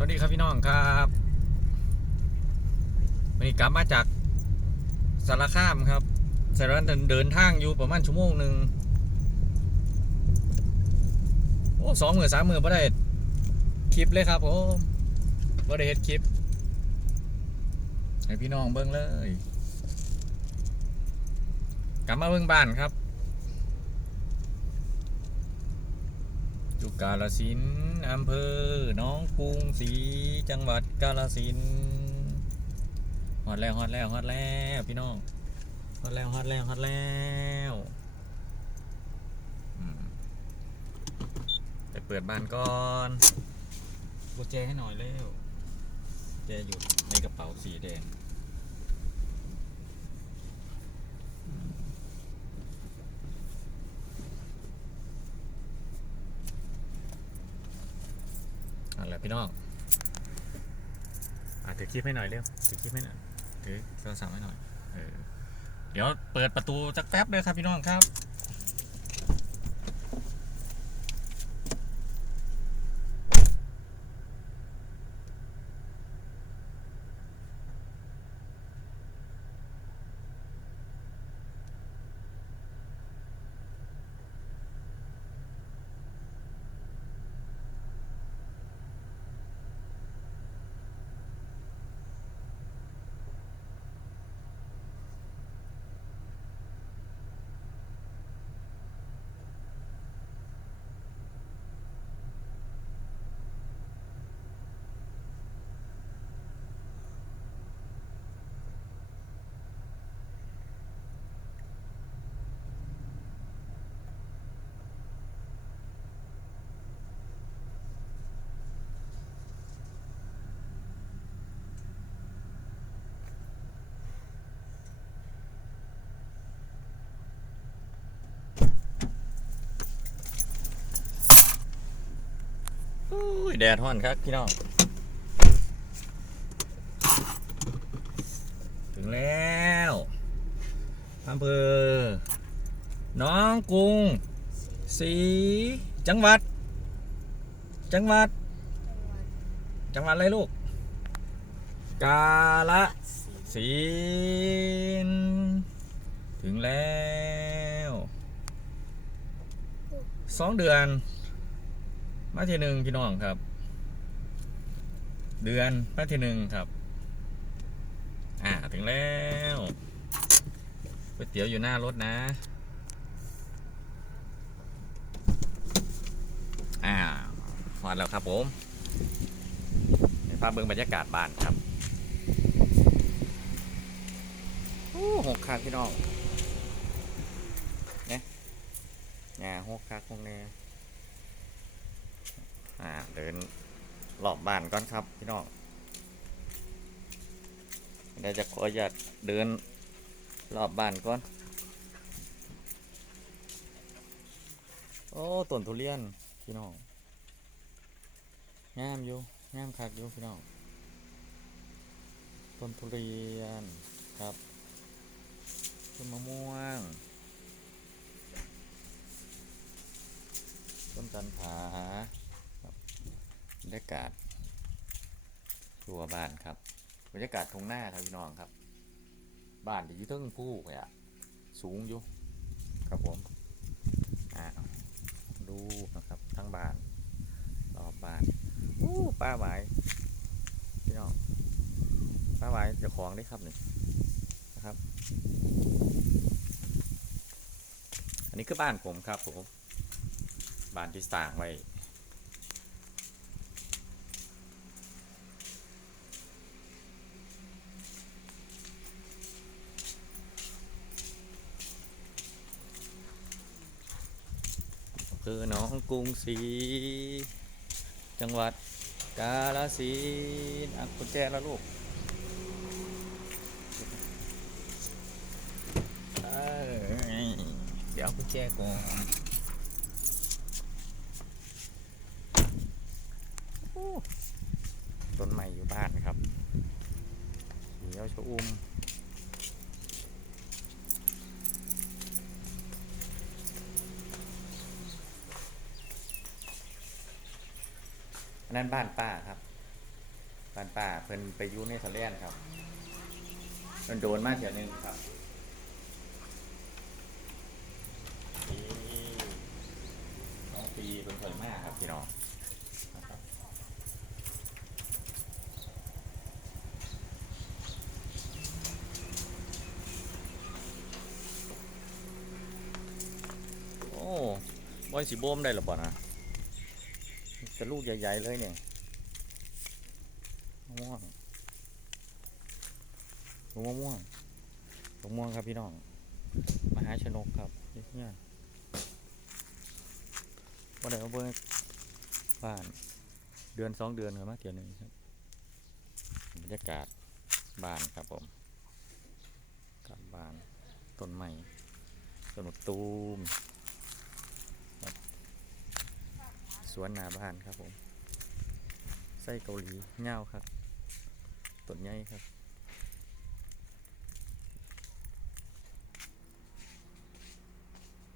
สวัสดีครับพี่น้องครับวันนี้กลับมาจากสารคามครับสารเดินเดินทางอยู่ประมาณชั่วโมงหนึ่งโอ้สองมือสามมือไ่ได้คลิปเลยครับผมไ่ได้เฮ็ดคลิป ให้พี่น้องเบิ่งเลย กลับมาเบิ่งบ้านครับ อยู่กาลสินอำเภอหน้องกรุงศรีจังหวัดกาลสินฮอดแล้วฮอดแล้วฮอดแล้วพี่น้องฮอดแล้วฮอดแล้วฮอดแล้วไปเปิดบ้านก่อนกุญแจให้หน่อยเร็วแจอยู่ในกระเป๋าสีแดง นั่นแห ละพี่น้องอะถือคลิปให้หน่อยเร็วถือคลิปให้หน่อยถือโทรศัพท์ให้หน่อยเออเดี๋ยวเปิดประตูจักแป๊บเลยครับพี่น้องครับ อุ้ยแดดฮ้อนครับพี่น้อง ถึงแล้วอำเภอหน้องกรุงศรีจังหวัด จังหวัด จังหวัดอะไรลูก กาละสินถึงแล้วสองเดือน มาที่หนึ่งพี่น้องครับ เดือนมาที่หนึ่งครับ อ่าถึงแล้วก๋วยเตี๋ยวอยู่หน้ารถนะ อ่าฮอดแล้วครับผมภาพเบื้องบรรยากาศบ้านครับโอ้หกคักพี่น้องเนี่ยหกคักพวกนี้ อ่าเดินรอบบ้านก่อนครับพี่น้องเดี๋ยวจะขออนุญาตเดินรอบบ้านก่อน โอ้ต้นทุเรียนพี่น้องงามอยู่งามคักอยู่พี่น้องต้นทุเรียนครับต้นมะม่วง ต้นจันผา บรรยากาศชัวบ้านครับ บรรยากาศทงหน้าครับพี่น้องครับ บ้านที่อยิ่เทิงผู้เนี่ยสูงอยู่ครับผมอ่าดูนะครับทั้งบ้านรอบบ้านอู้ป้าหวายพี่น้องป้าหวายเจ้าของได้ครับนี่นะครับ อันนี้คือบ้านผมครับผมบ้านที่สร้างไว้ อหนองกรุงศรีจังหวัดกาลสินอะกุญแจแล้วลูกเดี๋ยวเอากุญแจก่อนโอ้ต้นไม้อยู่บ้านครับเดี๋ยวชะอุ่ม อันนั้นบ้านป้าครับ บ้านป่าเพิ่นไปอยู่ในทะเลนครับมันโดนมาเถียวนึงครับสองปีเป็นเคยมากครับพี่น้องโอ้บอยสีโบมได้หรือเปะนะ จะลูกใหญ่ ๆ เลยเนี่ยมะม่วงลูกมะม่วงลูกม่วงครับพี่น้อง มหาชนกครับเนี่ยว่าได้มาเบิ่งบ้าน เดือนสองเดือนครับมาเที่ยวหนึ่งครับบรรยากาศบ้านครับผมกาศบ้านต้นไม้ต้นมะตูมครับ สวนหน้าบ้านครับผมไส้เกาหลีเง่าครับต้นใหญ่ครับ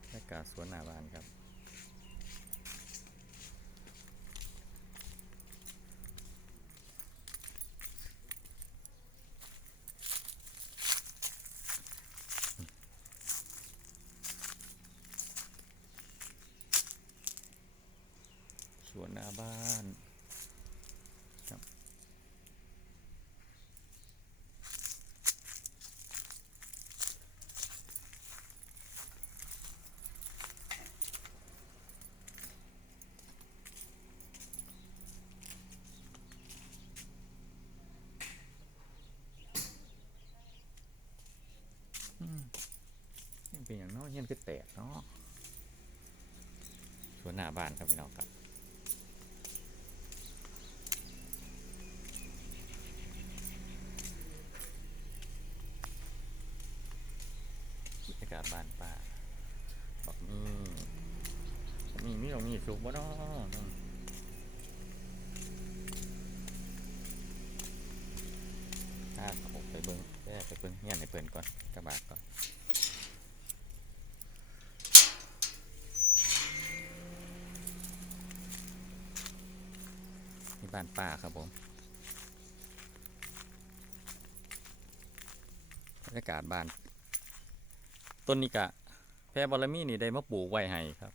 บรรยากาศสวนหน้าบ้านครับ หน้าบ้านครับอืมเป็นอย่างน้อยเงี้ยคือแตกเนาะสวนหน้าบ้านครับพี่น้องครับ บรรยา กาศบ้านป่าบอกมีมีมีตรงนี้สุกบ่เนาะถ้าเขาไปเบิ่งแยกไปเบิ่งเฮียนให้เพิ่นก่อนกระบะก่อนนี่บ้านป่าครับผมบรรยากาศบ้าน ต้นนี้กะแพรบอลมีนี่ได้มาปลูกไว้ให้ครับ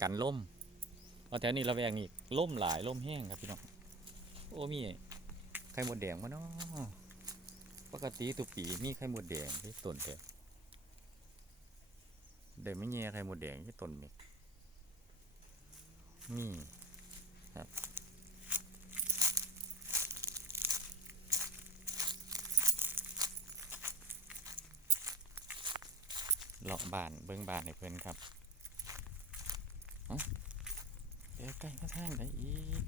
กันล่มเอาแถวนี้ระแวงนี่ล่มหลายล่มแห้งครับพี่น้องโอ้มีไข่มดแดงมาเนาะปกติตุปีมีไข่มดแดงที่ต้นแถวเดี๋ยวไม่แย่ไข่มดแดงที่ต้นนี่นี่ครับเลาะบานเบิ้งบานให้เพิ่อนครับเดี๋ยวใกล้มาทางไหนอีก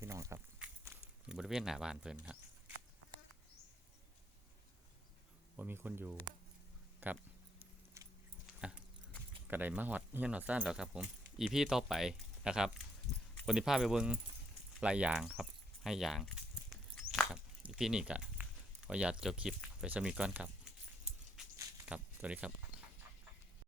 พี่น้องครับบริเวณหน้าบ้านเพิ่อนครับว่ามีคนอยู่ครับอะกระไดมาหอดเฮียนหอดซ่านแล้วครับผมอีพี่ต่อไปนะครับ วันนี้พาไปเบิ้งลายยางครับ ให้ยางนะครับพี่นี่ก็ขออนุญาตจบคลิปไปสมีก่อนครับ ครับสวัสดีครับ